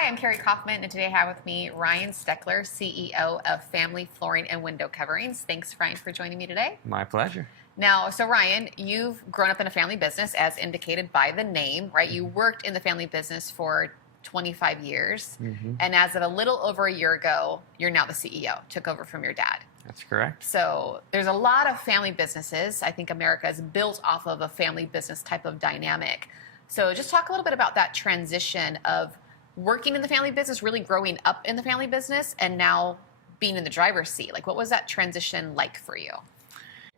Hi, I'm Carrie Kaufman, and today I have with me Ryan Stecklair, CEO of Family Flooring and Window Coverings. Thanks, Ryan, for joining me today. My pleasure. Now, so Ryan, you've grown up in a family business, as indicated by the name, right? You worked in the family business for 25 years, and as of a little over a year ago, you're now the CEO, took over from your dad. That's correct. So there's a lot of family businesses. I think America is built off of a family business type of dynamic. So just talk a little bit about that transition of working in the family business, really growing up in the family business, and now being in the driver's seat. Like, what was that transition like for you?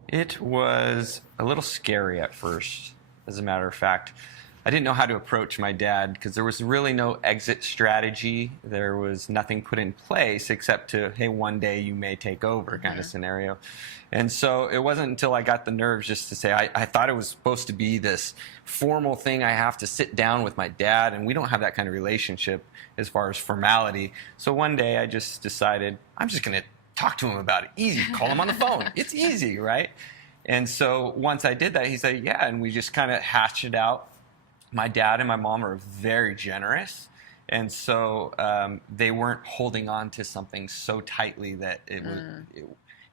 It was a little scary at first, as a matter of fact. I didn't know how to approach my dad because there was really no exit strategy. There was nothing put in place except to, hey, one day you may take over kind of scenario. And so it wasn't until I got the nerves just to say, I thought it was supposed to be this formal thing. I have to sit down with my dad, and we don't have that kind of relationship as far as formality. So one day I just decided, I'm just going to talk to him about it. Easy. Call him on the phone. It's easy, right? And so once I did that, he said, yeah, and we just kind of hashed it out. My dad and my mom are very generous, and so they weren't holding on to something so tightly that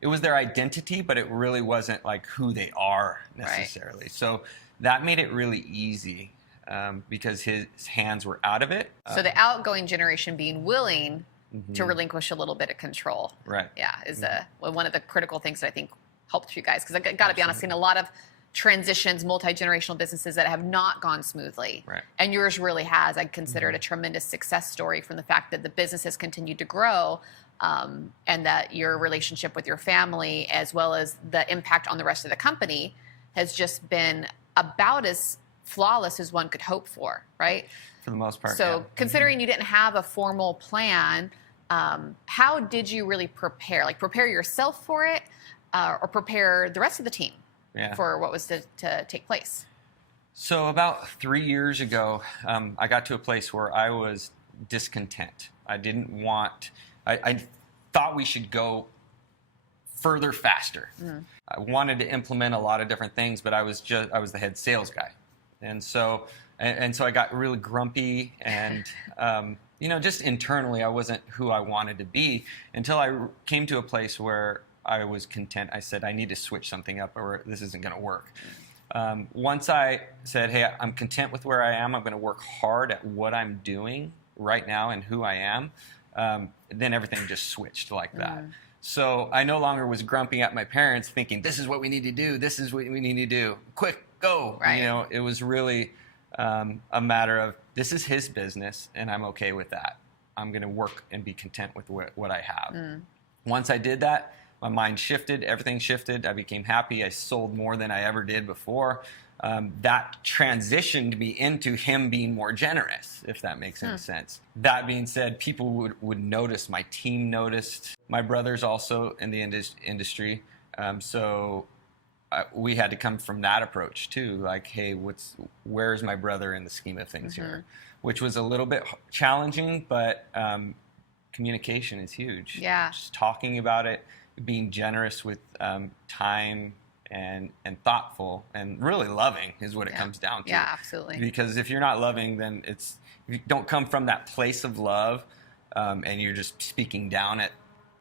it was their identity, but it really wasn't like who they are necessarily. Right. So that made it really easy because his hands were out of it. So the outgoing generation being willing to relinquish a little bit of control, right? Yeah, is one of the critical things that I think helped you guys. Because I got to be honest, I've seen a lot of transitions, multi-generational businesses that have not gone smoothly. Right. And yours really has. I consider it a tremendous success story from the fact that the business has continued to grow, and that your relationship with your family, as well as the impact on the rest of the company, has just been about as flawless as one could hope for, right? For the most part. So yeah. Considering you didn't have a formal plan, how did you really prepare? Like, prepare yourself for it, or prepare the rest of the team for what was to take place? So about 3 years ago, I got to a place where I was discontent. I didn't want, I thought we should go further faster. I wanted to implement a lot of different things, but I was the head sales guy. And so I got really grumpy and, just internally, I wasn't who I wanted to be until I came to a place where I was content. I said, I need to switch something up or this isn't going to work. Once I said, hey, I'm content with where I am, I'm going to work hard at what I'm doing right now and who I am, then everything just switched like that. So I no longer was grumpy at my parents thinking, this is what we need to do, this is what we need to do, quick, go. Right. It was really a matter of, this is his business and I'm okay with that. I'm going to work and be content with what I have. Once I did that, my mind shifted, everything shifted, I became happy, I sold more than I ever did before. That transitioned me into him being more generous, if that makes any sense. That being said, people would notice, my team noticed. My brother's also in the industry, so we had to come from that approach too, like, hey, where's my brother in the scheme of things here? Which was a little bit challenging, but communication is huge. Yeah. Just talking about it, being generous with time and thoughtful and really loving is what it comes down to. Yeah, absolutely. Because if you're not loving, then if you don't come from that place of love, and you're just speaking down at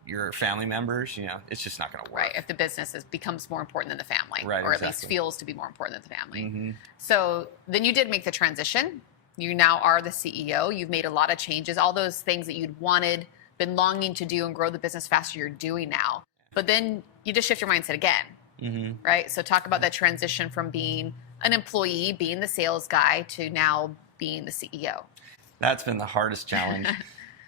your family members, it's just not going to work. Right. If the business becomes more important than the family, right, or exactly. at least feels to be more important than the family. So then you did make the transition. You now are the CEO. You've made a lot of changes. All those things that you'd been longing to do and grow the business faster, you're doing now. But then you just shift your mindset again, right? So talk about that transition from being an employee, being the sales guy, to now being the CEO. That's been the hardest challenge.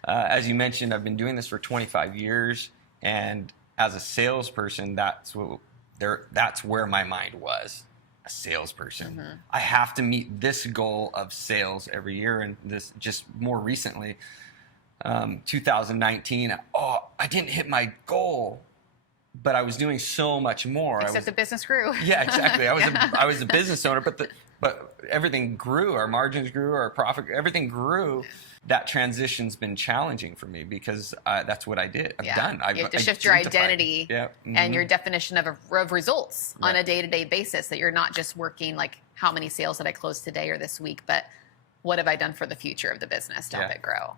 As you mentioned, I've been doing this for 25 years, and as a salesperson, that's where my mind was. A salesperson. I have to meet this goal of sales every year, and this just more recently, 2019. I didn't hit my goal, but I was doing so much more. Except the business grew. Yeah, exactly. I was a business owner, but everything grew. Our margins grew, our profit, everything grew. That transition's been challenging for me because that's what I did. I've done. You have to shift your identity and your definition of results on a day-to-day basis, that you're not just working like, how many sales did I close today or this week, but what have I done for the future of the business to help it grow?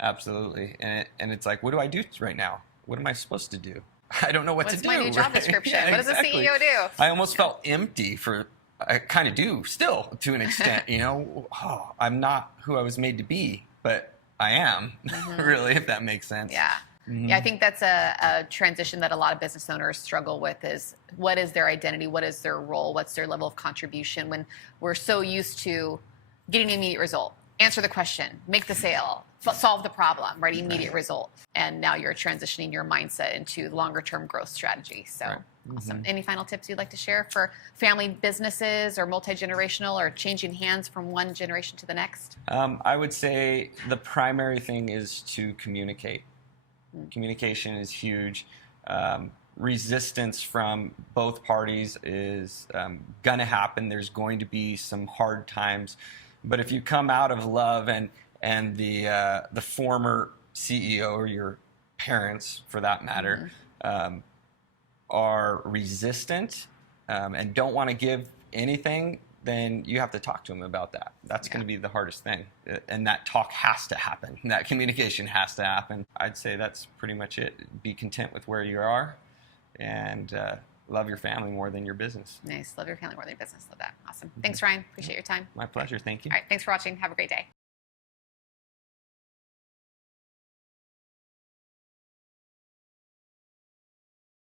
Absolutely. And it's like, what do I do right now? What am I supposed to do? I don't know what to do. What's my new job description? Yeah, what does a CEO do? I almost felt empty I kind of do still to an extent, I'm not who I was made to be, but I am really, if that makes sense. Yeah. Yeah, I think that's a transition that a lot of business owners struggle with is what is their identity? What is their role? What's their level of contribution when we're so used to getting an immediate result? Answer the question, make the sale, solve the problem, right? Immediate result. And now you're transitioning your mindset into longer-term growth strategy. So awesome. Any final tips you'd like to share for family businesses or multi-generational or changing hands from one generation to the next? I would say the primary thing is to communicate. Communication is huge. Resistance from both parties is going to happen. There's going to be some hard times. But if you come out of love and the former CEO or your parents, for that matter, are resistant and don't want to give anything, then you have to talk to them about that. That's going to be the hardest thing. And that talk has to happen. That communication has to happen. I'd say that's pretty much it. Be content with where you are and love your family more than your business. Nice. Love your family more than your business. Love that. Awesome. Thanks, Ryan. Appreciate your time. My pleasure. Thank you. All right. Thanks for watching. Have a great day.